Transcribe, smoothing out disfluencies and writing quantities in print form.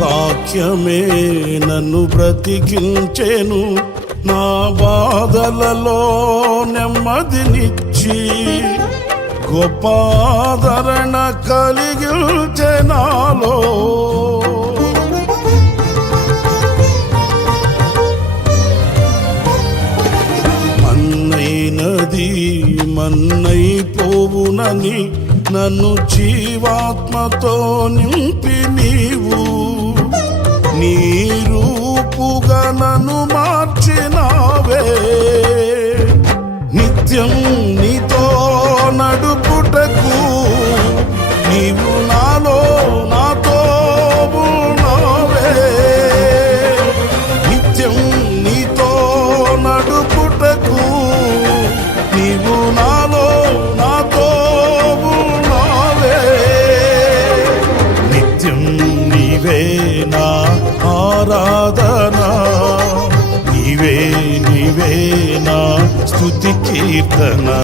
వాక్యమే నన్ను బ్రతికించెను, నా బాధలలో నెమ్మదినిచ్చి గొప్ప ఆదరణ కలిగించె నాలో. మన్నైనది మన్నైపోవునని నన్ను జీవాత్మతో నింపి నీవు నీ రూపుగా నన్ను మార్చినావే. నిత్యం నీతో నడుపుటకు నీవు నాలో నాతో ఉన్నావే. నిత్యం నీతో నడుపుటకు నీవు నాలో నాతో ఉన్నావే. నిత్యం నీవే నా ఆరాధన, నీవే నీవే నా స్తుతి కీర్తన.